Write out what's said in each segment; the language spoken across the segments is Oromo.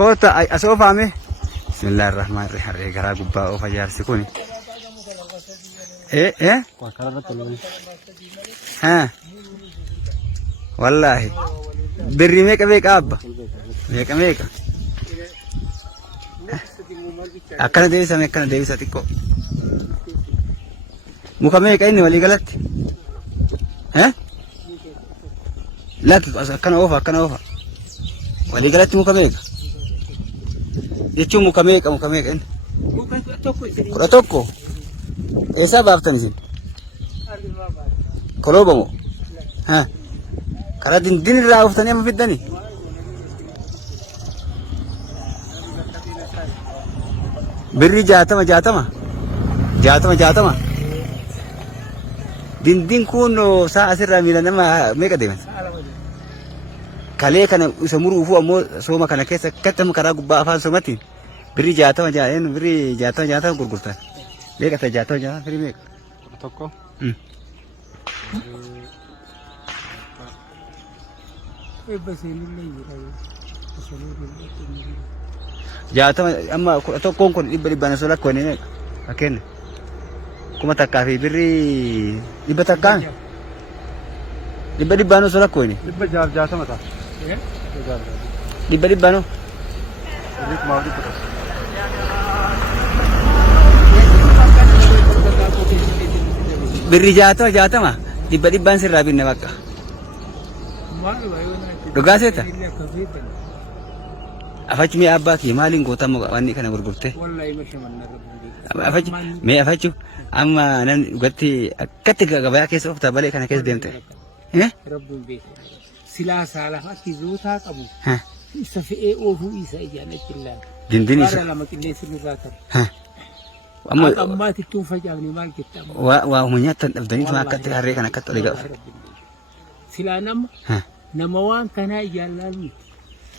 Kota asoofame. Bismillahirrahmanirrahim. Harree garaa gubbaa oofa jaarsi kuni. Wallahi. Birri meeqa meeqa abba? Meeqa meeqa? Akkana deebisa xiqqoo. Muka meeqa inni walii galatti? Lakki akkana oofa. Walii galatti muka meeqa? Jechuun muka meeqa inni? 11. Eessaa baaftan isin? Kolooba moo? Karaa dindin irraa ooftanii amma fiddanii? Birri 60. Dindin kun sa'a asirraa miila nama meeqa deeman? Kalee kana isa muruufu ammoo sooma kana keessa akkatama karaa gubbaa afaan soomatti birri 60 gurgurtan. Meeqa ta'e 60 firii meeqa? Tokko. Jaatama amma tokkoon kun dhibba na sola koone meeqa? Fakkeenya. Kuma takkaa fi birri 100 takkaan? 100 no sola koone? 60 ta'a. 100 no? Birri 60 100 sirraa binne bakka. Dhugaa seeta? Afachi mee abbaa kee maaliin gootamu wanni kana gurgurte? Afachi amma nan dhugatti akkatti gabayaa keessa ooftaa balee kana keessa deemte. Rabbuun beeka. Silaa saalafa kizootaa qabu. Isa fe'ee oofuu isa ijaan achillaan. Dindin isa. Bara lama qilleensi nurraa qabu. Ammaa tittuun facaafne maal jettaa? Waa nyaattan dhabdanii tuma akkatti harree kana akkatti olii gaafa. Silaa nama waan kanaa ijaan laalu.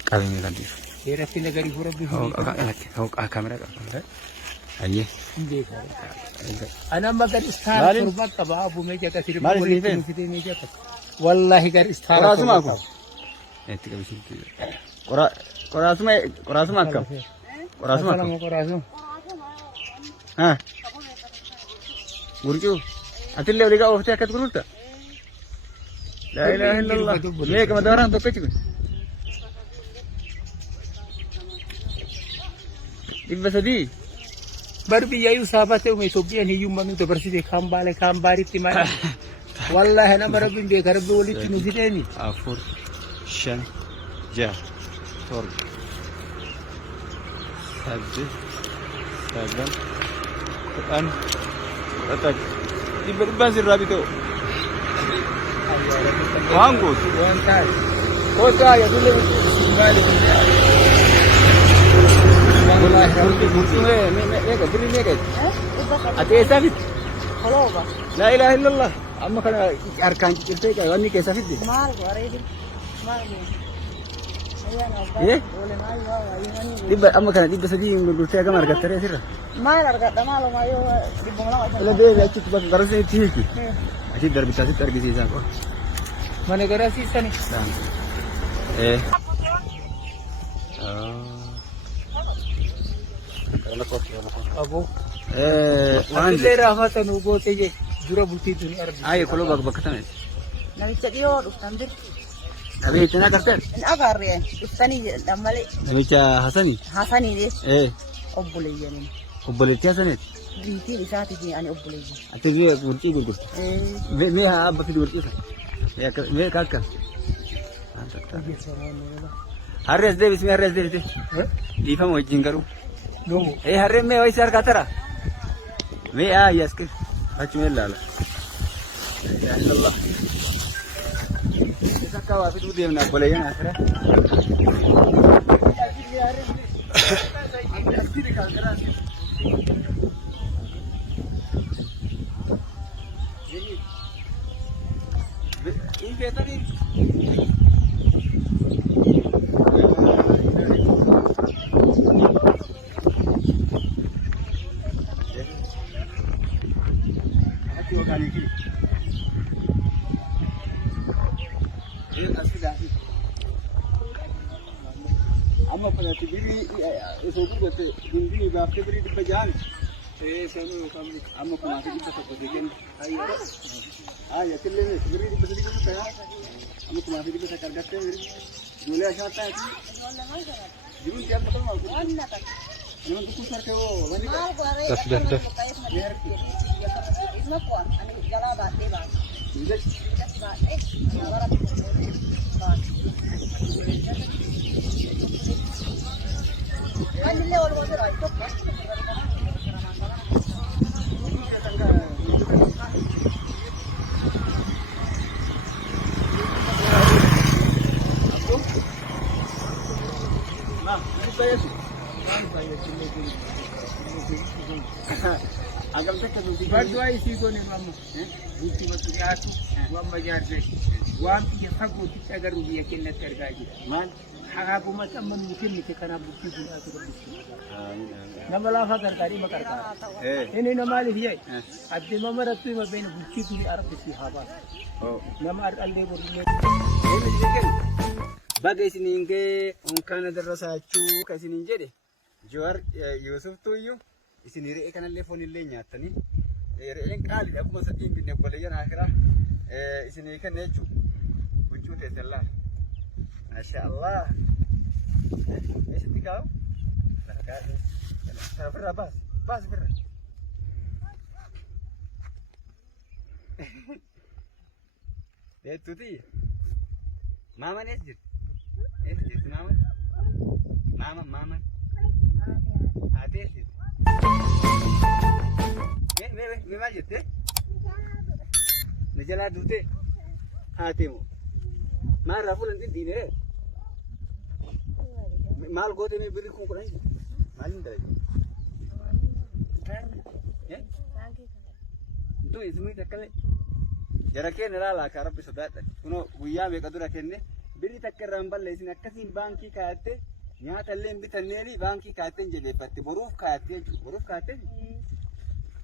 Qabeenya qalbiif. Dheeratti nagarii fuula bifa. Kaamera qaba. Ayyee. Ana amma gad istaara torba qaba abumee jaka sirba walitti nufitee mee jaka. Wallahi gad istaara torba qaba. Eetti qabisiisti. Qoraasuma akkam? Qoraasuma. Gurguruu. Atillee olii gaa ooftee akkatti gurgurta? La ilaha illallah. Meeqa madaaraan tokko jechuun? 300. Barbiyyaayuu saafate uume Itoophiyaan hiyyummaa nu dabarsite kaan baaritti maal? Wallahi nama rabbiin beeka rabbi walitti nu fideemi. 4 5 6 7 10 sirraa bitoo. Waan gootu. Waan taate. Kootaa yaadullee maali? Ati eessaa fitti? Kolooba. La ilaha illallah. Amma kana harkaan ciciltee qaba wanni keessa fitti? Maal bareedi? Maal Dhibba amma kana 300 gurgurtee hagam argatta ree sirra? maal argadha maaluma yoo dhibba lama Ila deebi achitti bakka garasa itti hiiki. Achitti darbisaa sitti argisiisaa qaba. Mana garasiisani. Abu. Waan Illee raafata nu goote je dura bultii tuni arbi. Aye koloo bakka tana. namicha dhiyoo dhuftan bir Abee tana gartan. in agarree dhuftanii jedhan malee Namicha Hasani. Hasanii des obboleeyyanii Obboleettii Hasaniiti. biitiin isaati fi ani obboleeyyan. Ati burqii gurgurta. Mee haa abba fidi burqii sana. Mee kakka. Harrees deebis mee harrees deebite. Dhiifama wajjin garuu. Harreen mee wayisi harkaa tara. Mee ayyaas kee. Achuma ilaala. Isa akka waa fiduu deemna obboleeyyan asirra. Amma kanatti birii osoo gurgurte hundinii baaftee birii dhibba ja'an sanuu kamni amma kunaaf dhibba tokko kenna. Ayya killee birii dhibba sadii kennu ta'a. Amma kunaaf dhibba takka argattee birii ijoollee ashaataa ati jiruun jaalta qabu Wanna tak. nama tokko sarkee hoo wanni Mal gore. Das dah. Isma kuan. Ani jala baate ba. Hindi. Nabara ba. Wanni le ol bodo rai tok. Agam tak kesuci. Berdua isi ko ni mamu. Bukti matu aku. Wan bajar se. Wan piye fago ti agar rubiya kenna tergaji. Man. Aku macam mungkin ni karena bukti punya aku bukti. Nama lafa terkari makar kar. Ini nama lihat. Adi mama ratu ma ben bukti punya Arab isi haba. Oh. Nama Arab alde borile. Ini jekan. Bagai sini ke ungkana derasa cu kasih ninja deh. Juar Yusuf tu yo. Isini re'ee kanallee foonillee nyaatanii re'een qaali akkuma sadii hin binne obboleeyyan akhiraa isinii kenna jechuudha. Huccuu teessallaa. Maashaallah. Eessatti kaa'u? Kana birraa baas. Baas birra. Deettuuti. Maaman eessa jirti? Eessa jirti maaman? Maaman. Haati eessa jirti? Me va jette? Ne jala dute? Haatemo. Maal rafulan dine? Maal goote me biri kun kunan? Maal indra? Itu ismi takkale. Jara kenne la karabbi sodaata. Kuno guyyaa meeqa dura kenne biri takka irraan balleessin akkasiin baankii kaayatte nyaata illee bitanneeni baankii kaayatte jedheeffatte boruuf kaayatte jechuudha. Boruuf kaayatte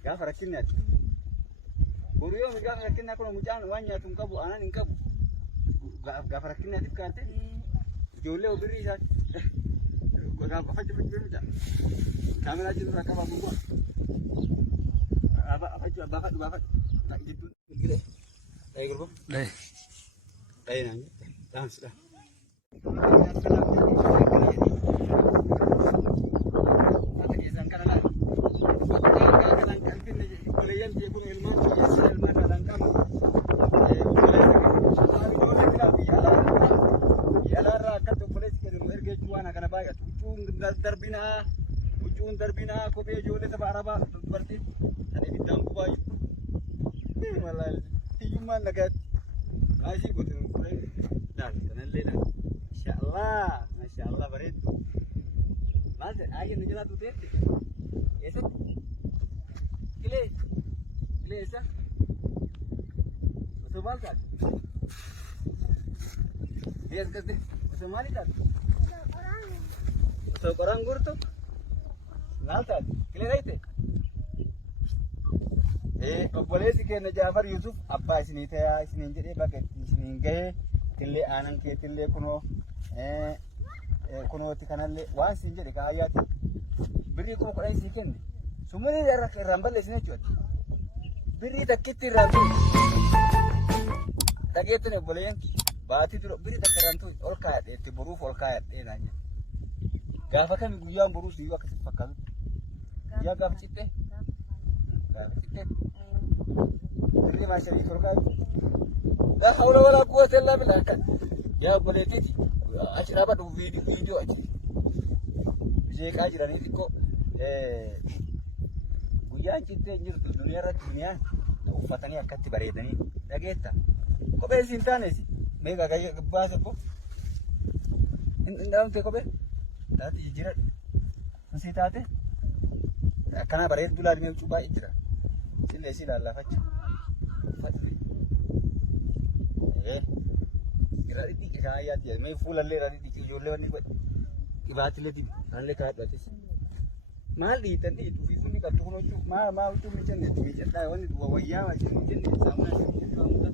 gaafa rakkinni ati. Boru yoo gaafa rakkinni akkuma mucaan waan nyaatu hin qabu aanan hin qabu. Gaafa rakkinni atiif kaayatte ijoollee birrii isaa gaafa faccifachi birrii ta'a. Kaameraa jiru irraa qabaa gurgura. Baafadhu. Gidduu bilbilee. Dhahee gurgura. Dhahee naan jette. Dhaamsidha. Darbina kophee ijoollee tapha arabaa dubartii kan ibiddaan gubaa jiru. Mallaayil hiyyummaan nagaatti kaashii goote kanallee Maashaallah bareedu. Maal ta'e ayyaan ni jalaatu teette eessatti? Kilee eessa? Osoo maal taate? Eessa galte? Osoo maali taate? Osoo qoraan guurtu? Maal taate? Kilee dhayte? Obboleessi keenya Jaafar Yusuf abbaa isinii ta'aa isiniin jedhee bakka isiniin gahee illee aanan keetillee kunooti kanallee waan isin jedhe kaayyaati birrii kuma kudhan isii kenne sumuni irraan balleessin jechuudha. Birrii takkitti irraan tu'i. Dhageettan obboleeyyan baatii dura birrii takka irraan tu'i ol kaayadhe itti boruuf ol kaayadhee naan jedhe. Gaafa kami guyyaan boruus iyyuu akkasitti fakkaatu. Guyyaa gaafa cittee. Ini masih di surga. Dah haula wala quwwata illa billah kan. Ya boleh titi. Acara apa tuh video aja. Bisa kajiran ini kok guyaan cittee jirtu dunia irratti dunia uffatanii akkatti bareedanii dhageetta. Kophee siin taanes meeqa baasa ko. Indhaamte kophee. Taati jijjiiradhu. Sii taate. Akkana bareedduu laalmee cuubaa jira. Sillee si laallafacha. Irraa dhidhiiqe kaayyaatti mee fuulallee irraa dhidhiiqe ijoollee wanni godhe dhibaatilee dibi haallee kaadhatis. Maal dhiitan dhiitu fi sunni qabdu kunuunchuu maa huccuu mijanne miidhadhaa wanni wayyaa wajjin jenne saamunaa jenne waamuta.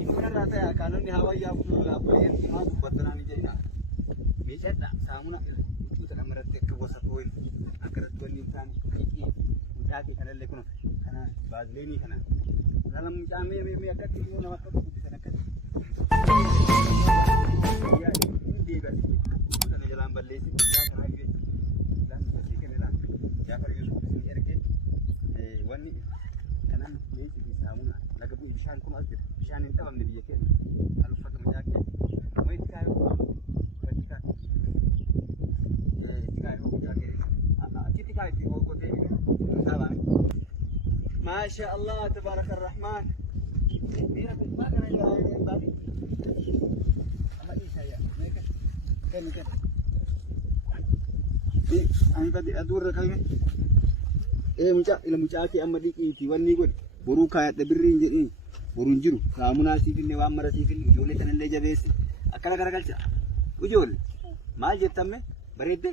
Inni irraa ta'e akaanonni haa wayyaa fuula laabbaleen himaa dubbattanaa ni jenna. Miidhadhaa saamunaa akka gosa tooyin akkanatti wanni isaan mucaa kee kanallee kun kana baazileenii kana kana mucaa mee akkatti immoo nama akka guddisan akkatti yaa inni deebi'as kana jalaan balleessi kana jechuudha laan gosi kennelaan Jaafar Yusuf isin ergee wanni kanan yeessi fi saamuna laga bu'ii bishaan kun as jira bishaan hin dhabamne biyya keenya kan uffata mucaa kee wayitti kaayoo wayitti kaayoo itti kaayoo mucaa kee achitti kaayoo itti hoogotee saabaan maasha Allah tabaaraka arrahmaan dina ma kana ilaa baadi amali saya mereka kan ani tadi adur kayaknya mucaa ila mucaa kee amma dhiqiiti wanni godhe boruu kaayadha birriin jedhini boruun jiru saamunaa siifinne waan mara siifinne ijoollee kanallee jabeesse akkana garagalcha ijoollee maal jettamme bareedde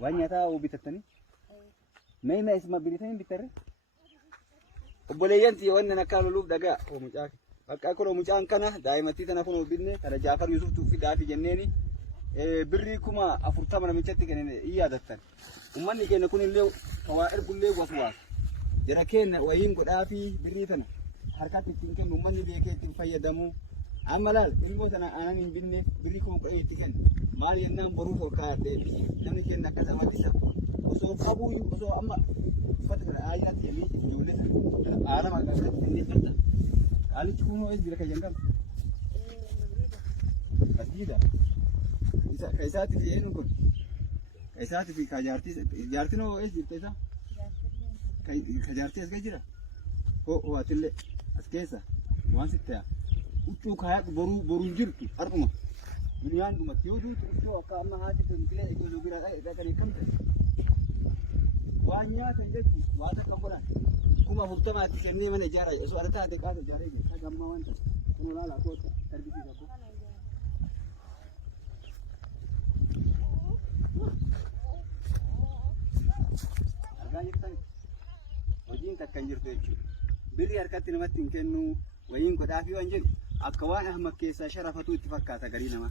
waan nyaataa bitattanii mee isma biritanii bitarre obboleeyyanti wanni akka loluuf dhagaa oo mucaa bakka koloo mucaan kana daa'imattii tana kun obinne kana Jaafar Yusuf tuufi daafi jenneeni birrii kuma 40 namichatti kennine iyyadattan ummanni keenya kun illee waa ergullee waswaas jara keenya wayiin godhaafi birrii tana harkatti ittiin kennu ummanni beekee ittiin fayyadamu amma laal ilmoo tana aanan hin binne birrii kuma godhee itti kennu maal yennaan boruu tolkaadhee namni keenya akka samadisa osoo qabuu osoo amma uffata kana aayinaatti yemii ijoollee tana aalama akkasatti inni fadda qaalichi kunoo es bira kayyanqabu masjiida ka isaati fi eenyu kun ka isaati fi ka jaartiin hoo es jirta isa ka jaartii as keessa jira hoo atillee as keessa waan sitti yaa huccuu kaayaa boruun jirtu har'uma duniyaan dhumatti yoo duutu huccuu akka amma haati tuntilee eeguu bira dhaqanii kam ta'e waan nyaatan jechuun waan akka godhan kuma 40 kennee mana ijaara osoo ala taate qaata ijaaree jira gamma waan ta'e kun olaanaa koota darbisiisa ko argaa jirtan hojiin takka hin jirtu jechuudha birrii harkatti namatti hin kennu wayiin godhaafi waan jedhu akka waan Ahmad keessaa sharafatu itti fakkaata garii nama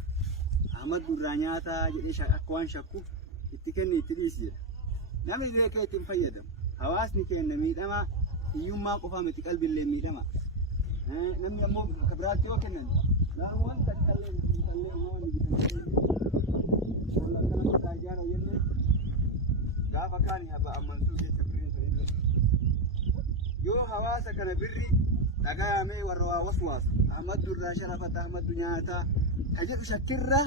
Ahmad gurraa nyaataa jedhee akka waan shakku itti kenni itti dhiisi jedha namni beekee ittiin fayyadamu hawaasni keenya miidhama hiyyummaa qofaa miti qalbillee miidhama namni ammoo akka biraatti yoo kennan namoon takkallee waan bitan walla kana mataa ijaara jenne gaafa kaan haba amantuu keessa birriin sirrii yoo hawaasa kana birri dhagaamee warra waa waswaas Ahmad durraa sharafata Ahmad nyaataa ka jedhu shakkirraa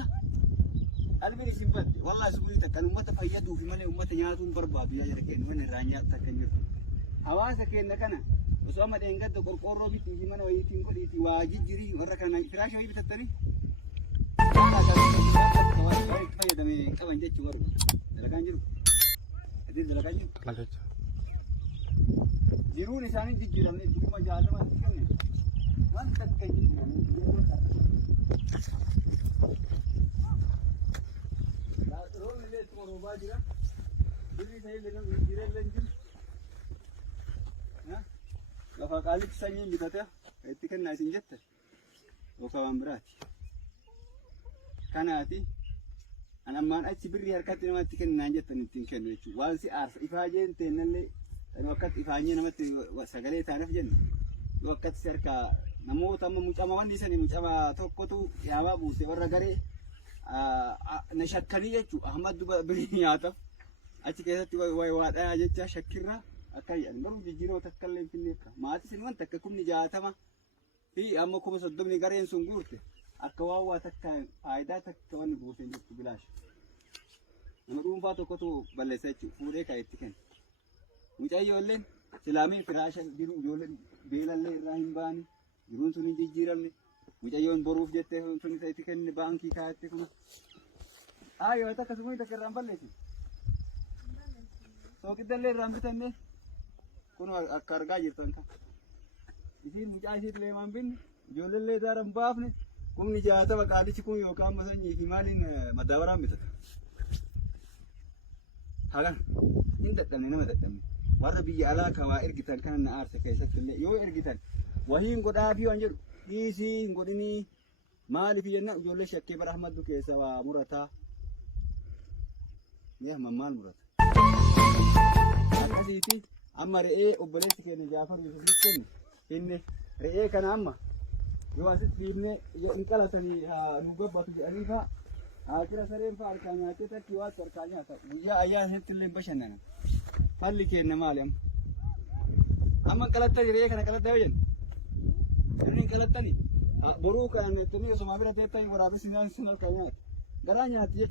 qalbiin isin badde wallahi subhii takkan ummata fayyaduu fi malee ummata nyaatuun barbaadu yaa jara keenya wanni irraa nyaatu takka hin jirtu hawaasa keenya kana osoo amma dheengadda qorqoorroo bitii fi mana wayiitiin godhiiti waa jijjirii warra kana firaasha wayii bitattanii fayyadamee qaban jechuu warra dalagaan jiru adiin dalagaan jiru jiruun isaanii jijjiiramne dhuma jaatama itti kenne waan takka hin jijjiiramne roobni ittuma roobaa jira birrii ta'ee jireenya hin jiru lafa qaalitti sanyiin bitate itti kennaa isin jette yookaan waan biraati kanaati an ammaan achi birrii harkatti namatti kennaan jettan ittiin kennu jechuudha waan si aarsa ifaajeen teennallee akkatti ifaanyee namatti sagalee taanaaf jenne yoo akkatti harkaa namoota amma mucama waan dhiisanii mucama tokkotu yaabaa buuse warra garee na shakkanii jechuudha Ahmad birrii nyaataaf achi keessatti waa dhayaa jecha shakkirraa akka jedhan garuu jijjiiroo takkallee hin finneeffa maatii sin wanta akka 60 fi amma 30 gareen sun guurte akka waa takka faayidaa takka wanni buuseen jirtu bilaash nama dhuunfaa tokkotu balleessa jechuudha fuudhee kan itti kenna mucayyoolleen silaamii firaasha jiru ijoolleen beelallee irraa hin baane jiruun sun hin jijjiiramne mucayyoon boruuf jettee sun itti kenne baankii kaayatte kun yoo takka sumuu takka irraan balleessi sooqiddallee irraan bitanne kun akka argaa jirtan kan isiin mucaa isiit leemaan binne ijoolleellee daaran baafne kun 60 qaalichi kun yookaan masanyii fi maaliin madaabaraan bitata hagan hin dadhabne nama dadhabne warra biyya alaa kawaa ergitan kana na aarsa keessatti illee yoo ergitan wahiin godhaafi waan jedhu dhiisii hin godhinii maaliif jenna ijoollee shakkee bara Ahmadu keessa waa murataa Mi'a mammaan murata. Akkasiiti amma re'ee obboleessi keenya Jaafar Yuusuf kennu inni re'ee kana amma yoo asitti dhiibnee hin qalatanii nu gabbatu jedhanii fa'a akira sareen fa'a harkaa nyaatee takkii waatu harkaa nyaata guyyaa ayyaana hedduu illee bashannanan falli kenna maali amma qalattanii re'ee kana qalatta yoo jennu inni qalattanii boruu kan itti osuma bira teettanii waraabessi nyaanni sun harkaa nyaata garaa nyaatti